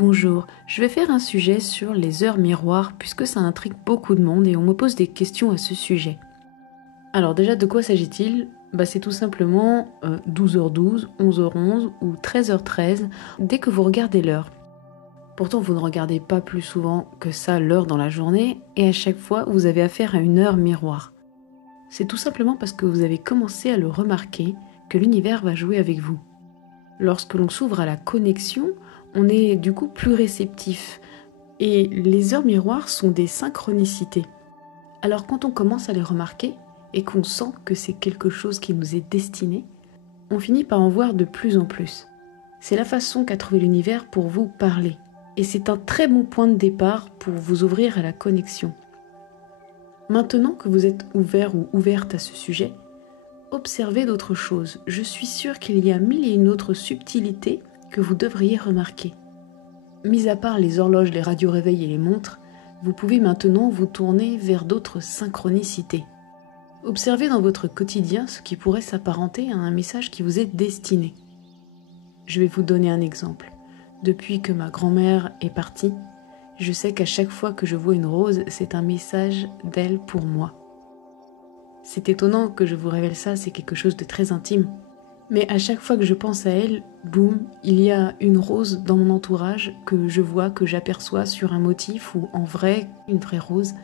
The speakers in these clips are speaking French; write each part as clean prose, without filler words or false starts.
Bonjour, je vais faire un sujet sur les heures miroirs puisque ça intrigue beaucoup de monde et on me pose des questions à ce sujet. Alors déjà, de quoi s'agit-il ? C'est tout simplement 12h12, 11h11 ou 13h13 dès que vous regardez l'heure. Pourtant, vous ne regardez pas plus souvent que ça l'heure dans la journée et à chaque fois, vous avez affaire à une heure miroir. C'est tout simplement parce que vous avez commencé à le remarquer que l'univers va jouer avec vous. Lorsque l'on s'ouvre à la connexion, on est du coup plus réceptif. Et les heures miroirs sont des synchronicités. Alors quand on commence à les remarquer et qu'on sent que c'est quelque chose qui nous est destiné, on finit par en voir de plus en plus. C'est la façon qu'a trouvé l'univers pour vous parler. Et c'est un très bon point de départ pour vous ouvrir à la connexion. Maintenant que vous êtes ouvert ou ouverte à ce sujet, observez d'autres choses. Je suis sûre qu'il y a mille et une autres subtilités que vous devriez remarquer. Mis à part les horloges, les radios-réveils et les montres, vous pouvez maintenant vous tourner vers d'autres synchronicités. Observez dans votre quotidien ce qui pourrait s'apparenter à un message qui vous est destiné. Je vais vous donner un exemple. Depuis que ma grand-mère est partie, je sais qu'à chaque fois que je vois une rose, c'est un message d'elle pour moi. C'est étonnant que je vous révèle ça, c'est quelque chose de très intime. Mais à chaque fois que je pense à elle, boum, il y a une rose dans mon entourage que je vois, que j'aperçois sur un motif ou en vrai, une vraie rose.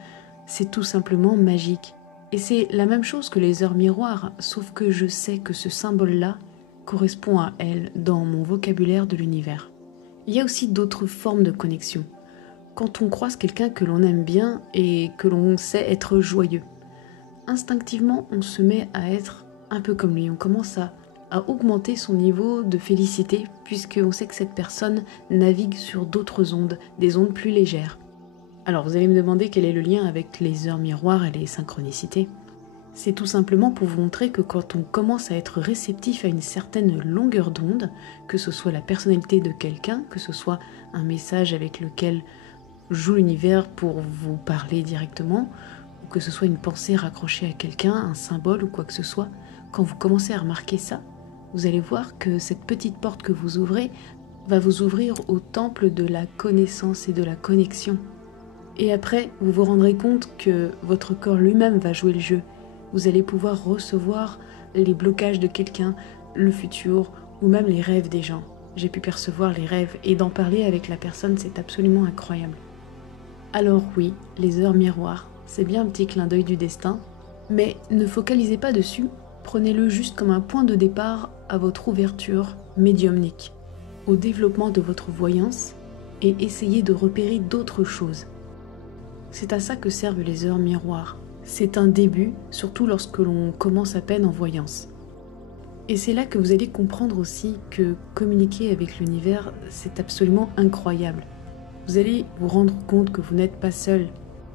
C'est tout simplement magique. Et c'est la même chose que les heures miroirs, sauf que je sais que ce symbole-là correspond à elle dans mon vocabulaire de l'univers. Il y a aussi d'autres formes de connexion. Quand on croise quelqu'un que l'on aime bien et que l'on sait être joyeux, instinctivement, on se met à être un peu comme lui. On commence à augmenter son niveau de félicité puisqu'on sait que cette personne navigue sur d'autres ondes, des ondes plus légères. Alors vous allez me demander quel est le lien avec les heures miroirs et les synchronicités. C'est tout simplement pour vous montrer que quand on commence à être réceptif à une certaine longueur d'onde, que ce soit la personnalité de quelqu'un, que ce soit un message avec lequel joue l'univers pour vous parler directement, ou que ce soit une pensée raccrochée à quelqu'un, un symbole ou quoi que ce soit, quand vous commencez à remarquer ça, vous allez voir que cette petite porte que vous ouvrez va vous ouvrir au temple de la connaissance et de la connexion. Et après, vous vous rendrez compte que votre corps lui-même va jouer le jeu. Vous allez pouvoir recevoir les blocages de quelqu'un, le futur ou même les rêves des gens. J'ai pu percevoir les rêves et d'en parler avec la personne, c'est absolument incroyable. Alors oui, les heures miroirs, c'est bien un petit clin d'œil du destin, mais ne focalisez pas dessus, prenez-le juste comme un point de départ à votre ouverture médiumnique, au développement de votre voyance et essayez de repérer d'autres choses. C'est à ça que servent les heures miroirs. C'est un début, surtout lorsque l'on commence à peine en voyance. Et c'est là que vous allez comprendre aussi que communiquer avec l'univers, c'est absolument incroyable. Vous allez vous rendre compte que vous n'êtes pas seul,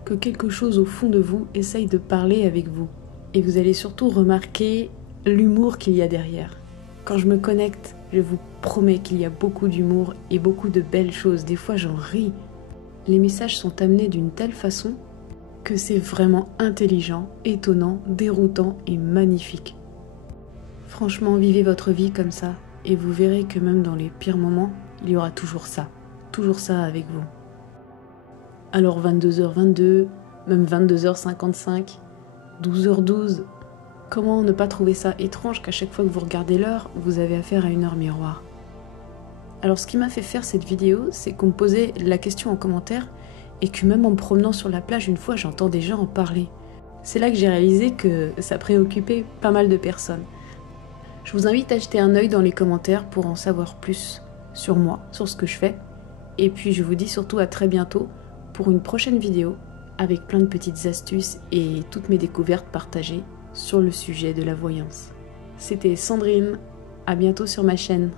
que quelque chose au fond de vous essaye de parler avec vous. Et vous allez surtout remarquer l'humour qu'il y a derrière. Quand je me connecte, je vous promets qu'il y a beaucoup d'humour et beaucoup de belles choses. Des fois, j'en ris. Les messages sont amenés d'une telle façon que c'est vraiment intelligent, étonnant, déroutant et magnifique. Franchement, vivez votre vie comme ça et vous verrez que même dans les pires moments, il y aura toujours ça avec vous. Alors 22h22, même 22h55, 12h12, comment ne pas trouver ça étrange qu'à chaque fois que vous regardez l'heure, vous avez affaire à une heure miroir ? Alors ce qui m'a fait faire cette vidéo, c'est qu'on me posait la question en commentaire et que même en me promenant sur la plage une fois, j'entends des gens en parler. C'est là que j'ai réalisé que ça préoccupait pas mal de personnes. Je vous invite à jeter un œil dans les commentaires pour en savoir plus sur moi, sur ce que je fais. Et puis je vous dis surtout à très bientôt pour une prochaine vidéo avec plein de petites astuces et toutes mes découvertes partagées sur le sujet de la voyance. C'était Sandrine, à bientôt sur ma chaîne.